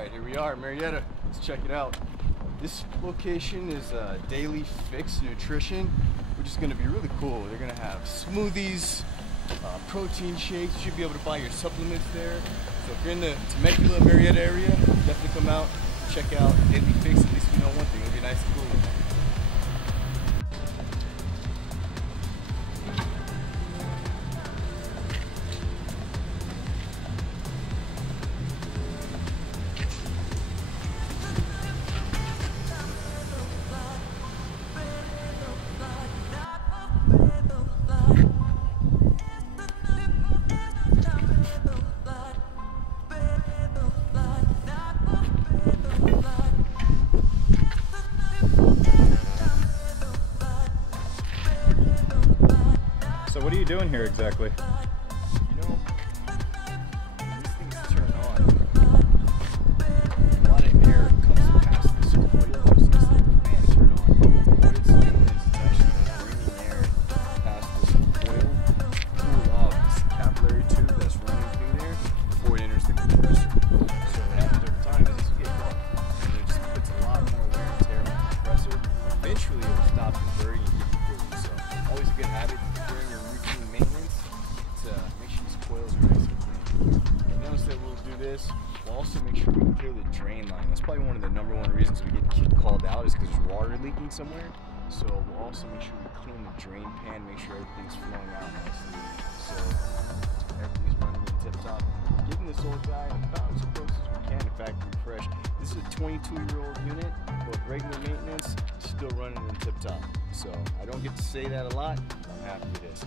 Alright, here we are, Marietta. Let's check it out. This location is Daily Fix Nutrition, which is going to be really cool. They're going to have smoothies, protein shakes. You should be able to buy your supplements there. So if you're in the Temecula, Marietta area, definitely come out, check out Daily Fix. At least we know one thing, it'll be nice and cool. So what are you doing here exactly? You know, when these things turn on, a lot of air comes past this coil, so it's like the fan turn on. What it's doing is it's actually bringing air past this coil, cool off this capillary tube that's running through there before it enters the compressor. So what happens over time is this will get going, and it just puts a lot more wear and tear on the compressor. Eventually it will stop converting and give you cooling. So always a good habit during your routine maintenance to make sure these coils are nice and clean. And notice that we'll do this. We'll also make sure we clear the drain line. That's probably one of the #1 reasons we get called out is because there's water leaking somewhere. So we'll also make sure we clean the drain pan, make sure everything's flowing out nicely. So everything's running in tip top. Getting this old guy about as close as we can to factory fresh. This is a 22-year-old unit, but regular maintenance, still running in tip top. So I don't get to say that a lot, but I'm happy it is.